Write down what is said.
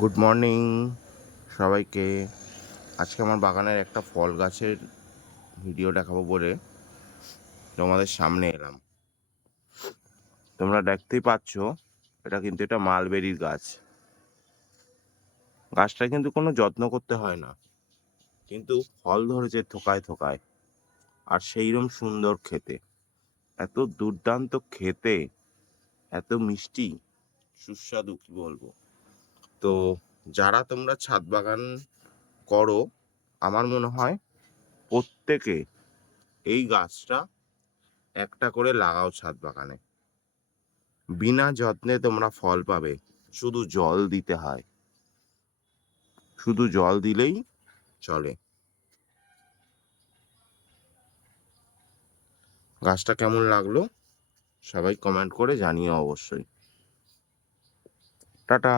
Good morning সবাইকে। আজকে আমার বাগানের একটা ফল গাছের ভিডিও দেখাবো বলে তোমাদের সামনে এলাম। তোমরা দেখতেই পাচ্ছ, এটা কিন্তু এটা মালবেরির গাছ। গাছটা কিন্তু কোনো যত্ন করতে হয় না, কিন্তু ফল ধরেছে থোকায় থোকায়, আর সেইরকম সুন্দর খেতে, এত দুর্দান্ত খেতে, এত মিষ্টি, সুস্বাদু, কি বলবো। তো যারা তোমরা ছাদ বাগান করো, আমার মনে হয় প্রত্যেকে এই গাছটা একটা করে লাগাও ছাদ বাগানে। বিনা যত্নে তোমরা ফল পাবে, শুধু জল দিতে হয়, শুধু জল দিলেই চলে। গাছটা কেমন লাগলো সবাই কমেন্ট করে জানিও অবশ্যই। টাটা।